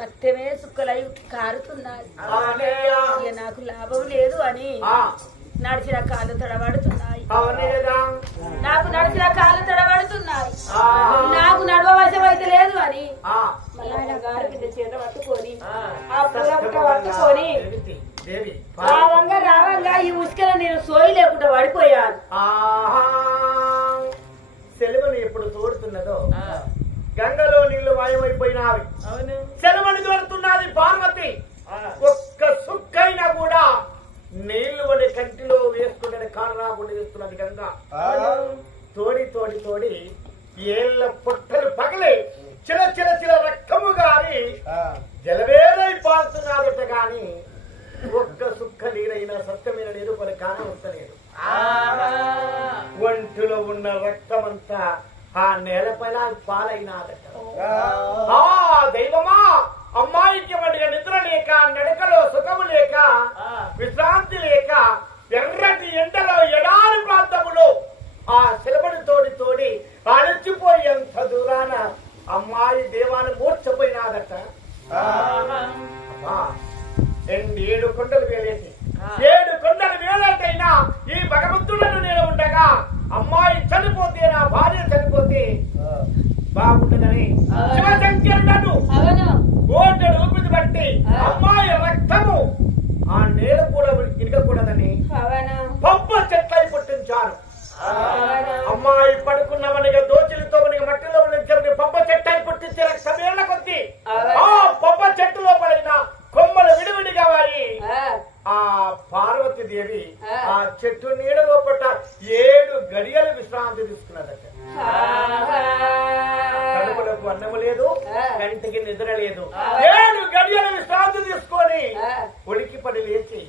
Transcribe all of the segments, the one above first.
రక్తమే సుక్కలై. ఇక నాకు లాభం లేదు అని ఆ, నడిచిన కాళ్ళు తడబడుతున్నాయి. నాకు నడిచిన కాళ్ళు తడబడుతున్నాయి. ఆ, నాకు నడవవశం అయితే లేదు అని మళ్ళీ గారు చేత పట్టుకొని ఆ. పూల రావంగా రావంగా ఈ ఉసుకలో నేను సోయి లేకుండా పడిపోయాను ఆహా. సెలవుని ఎప్పుడు తోడుతున్నదో గంగలో మాయమైపోయినావి. సెలవుని తోడుతున్నది పార్వతి. ఒక్క సుక్కైనా కూడా నీళ్ళు వడి కంటిలో వేసుకుంటే కాలు రాకుండా చేస్తున్నది గంగ. తోడి తోడి తోడి ఏళ్ళ పొట్టలు పగలి చిల చిల చిల రక్తము గారి జలవేరై పారుతున్నారట గాని ఒక్క సుక్క నీరైనా సత్యమైన నీరు పని కానవస్తలేదు ఒంటిలో ఉన్న రక్తమంతా ఆ నేలపైన పాలైనాదట. ఆ దైవమా అమ్మాయికి మడిగా నిద్ర లేక నడకలో సుఖము లేక విశ్రాంతి లేక ఎర్రటి ఎండలో ఎడారి ప్రాంతములో ఆ శిలబడి తోడి ఓట రూపిని బట్టి అమ్మాయి రక్తము ఆ నేల కూడా ఇరగకూడదని పంప చెట్లై పుట్టించాను అవును. అమ్మాయి పడుకున్నవనిగా దోచిలతో మనకి మట్టిలో నుంచి పంప చెట్టై పుట్టించే రక్తమేళ్ళ కొద్ది ఆ పంప చెట్టు లోపలైన కొమ్మలు విడివిడిగా వారి ఆ, పార్వతి దేవి ఆ. చెట్టు నీడ లోపట ఏడు గడియలు విశ్రాంతి తీసుకున్నదట. కడుపులకు అన్నము లేదు. ఆ. కంటికి నిద్ర లేదు. ఏడు గడియలు విశ్రాంతి తీసుకొని ఉడికి పడి లేచి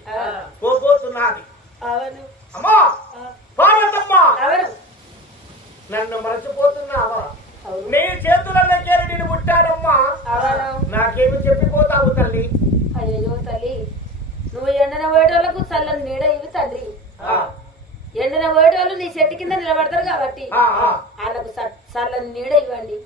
పోబోతున్నది. అమ్మా! పార్వతమ్మ నన్ను మరచిపోతున్నావా? నీ చేతులలోకి నేను పుట్టానమ్మా. నాకేమి చెప్పిపోతావు తల్లి? అయ్యో తల్లి నువ్వు ఎండన పోయేటోళ్ళకు చల్లని నీడ ఇవి తండ్రి ఆ, ఎండన పోయేటోళ్ళు నీ చెట్టు కింద నిలబడతారు కాబట్టి వాళ్ళకు చల్లని నీడ ఇవ్వండి.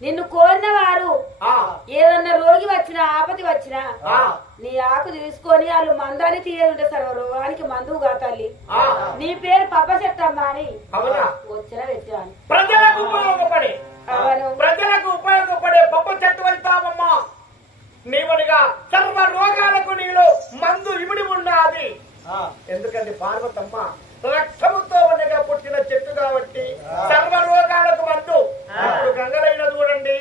నిన్ను కోరిన వారు ఆ, ఏదన్నా రోగి వచ్చినా ఆపతి వచ్చినా ఆ, నీ ఆకు తీసుకొని వాళ్ళు మందాన్ని తీయదుంటే సరే రోగానికి మందు తల్లి. ఆ. నీ పేరు పప్ప చెట్టమ్మా అని అవునా వచ్చిన పెట్టాను ప్రజలకు ఉపయోగపడే అవును ప్రజలకు ఉపయోగపడే పప్పు చెట్టు వెళ్తామమ్మా నీవడిగా సర్వ రోగాలకు నీలో మందు ఇమిడి ఉన్నది ఎందుకంటే పార్వతమ్మ రక్తముతో ఉండగా పుట్టిన చెట్టు కాబట్టి సర్వ రోగాలకు మందు ఇప్పుడు గంగలైన చూడండి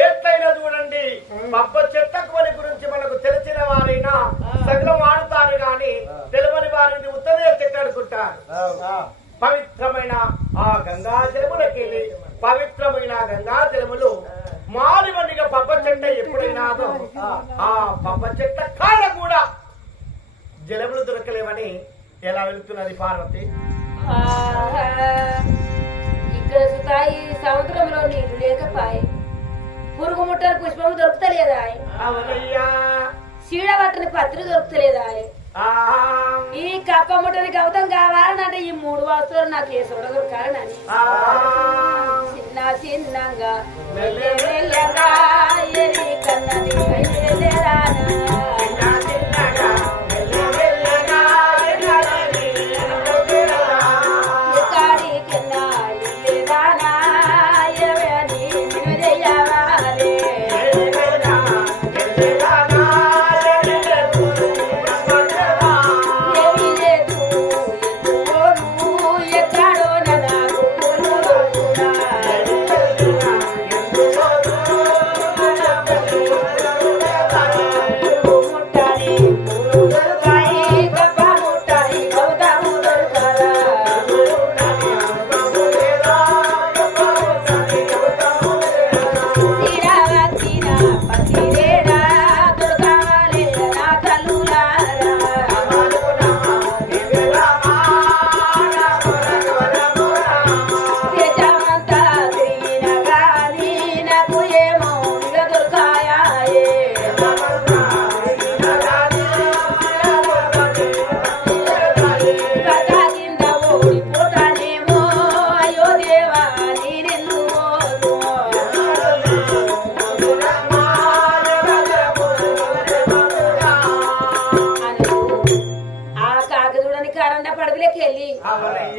ఏట్లైనా చూడండి పప్ప చెట్టకు వని గురించి మనకు తెలిసిన వారైనా సగం వాడుతారు గాని తెలియని వారిని ఉత్తరే చెట్టాడుకుంటారు పవిత్రమైన ఆ గంగా జలములకెళ్ళి పవిత్రమైన గంగా జలములు మారివనిగా పప్ప చెట్ట ఎప్పుడైనాదో ఆ పప్ప చెట్ట కాడ కూడా జలములు దొరకలేవని ఎలా వెళ్తున్నది పార్వతి ఆహా. ఇక్కడ సుతాయి సముద్రంలో నీళ్ళు లేకపాయి పురుగు ముట్టని పుష్పము దొరుకుతలేదా చీడ పట్టని పత్రి దొరుకుతలేదా. ఈ కప్ప ముట్టని గౌతం కావాలంటే ఈ మూడు వస్తువులు నాకు ఏ చూడ దొరకాలని. చిన్న చిన్నగా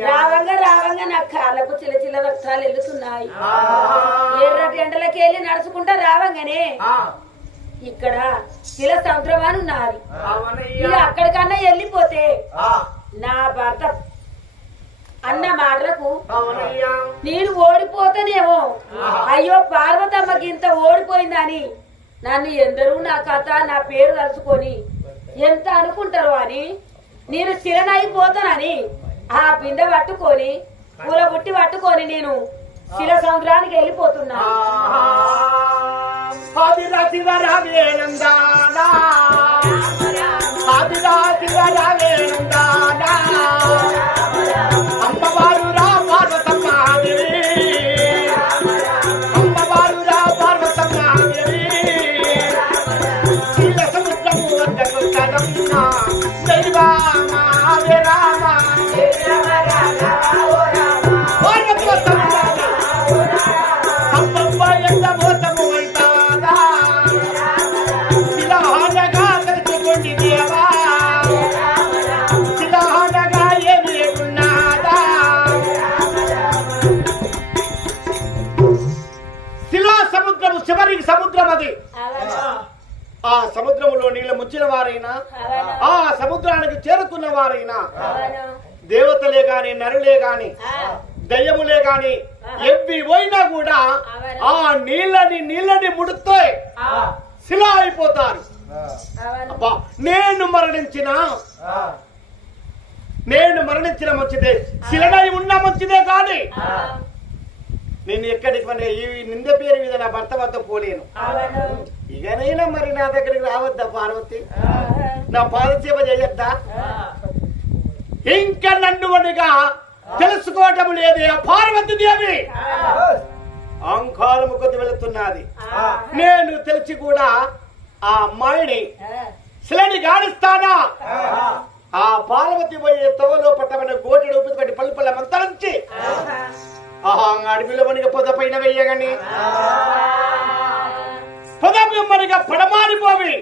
రావంగా రావంగా నా కాళ్ళకు చిల్ల చిల్ల రక్తాలు వెళ్తున్నాయి ఎర్రటి ఎండలకి వెళ్ళి నడుచుకుంటా రావంగానే. ఇక్కడ శిల సముద్రం అని ఉన్నది ఇక అక్కడికన్నా వెళ్ళిపోతే నా భర్త అన్న మాటలకు నేను ఓడిపోతానేమో అయ్యో పార్వతమ్మకి ఇంత ఓడిపోయిందని నన్ను ఎందరూ నా కథ నా పేరు తలుచుకొని ఎంత అనుకుంటారు అని నేను శిలనైపోతానని ఆ బిందె పట్టుకొని పూల బుట్టి పట్టుకొని నేను శిల సముద్రానికి వెళ్ళిపోతున్నా. ఆదిరా చివరికి సముద్రం అది. ఆ సముద్రములో నీళ్ళు ముంచిన వారైనా ఆ సముద్రానికి చేరుకున్న వారైనా దేవతలే గాని నరులే గాని దయ్యములే గాని ఎవ్వి పోయినా కూడా ఆ నీళ్ళని నీళ్ళని ముడుతో శిలా అయిపోతారు. అబ్బా నేను మరణించిన నేను మరణించిన మంచిదే. శిలనై ఉన్న మంచిదే కానీ నేను ఎక్కడికి పోయినా ఈ నింద పేరు మీద నా భర్త వద్ద పోలేను. ఇకనైనా మరి నా దగ్గరికి రావద్దా పార్వతి? నా పాదసేవ చేయొద్దా? ఇంకా నన్ను వడిగా తెలుసుకోవటం లేదే ఆ పార్వతి దేవి. అహంకారము కొద్ది వెళుతున్నది. నేను తెలిసి కూడా ఆ అమ్మాయిని శిలని గాడిస్తానా? ఆ పార్వతి పోయే తోలో పట్టమైన ఊపిరి పల్లి పల్లె మంతరించి ఆహా అడవిలో వనిగ పొద పైన వెయ్యగని పొద మిమ్మనిగా పడమారిపోవి.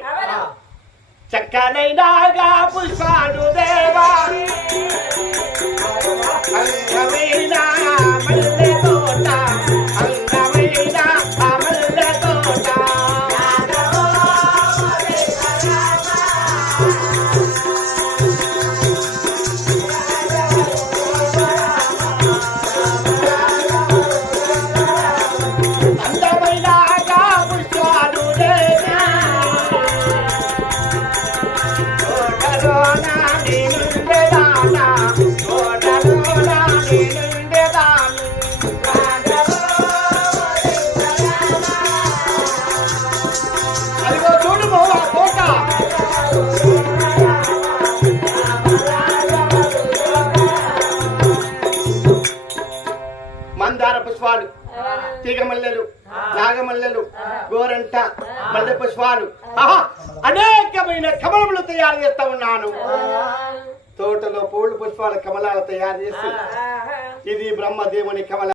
చక్కనైనాగా పుష్పాలు దేవా. మల్లె పుష్పాలు అనేకమైన కమలములు తయారు చేస్తా ఉన్నాను. తోటలో పూలు పుష్పాల కమలాలు తయారు చేసి ఇది బ్రహ్మదేవుని కమల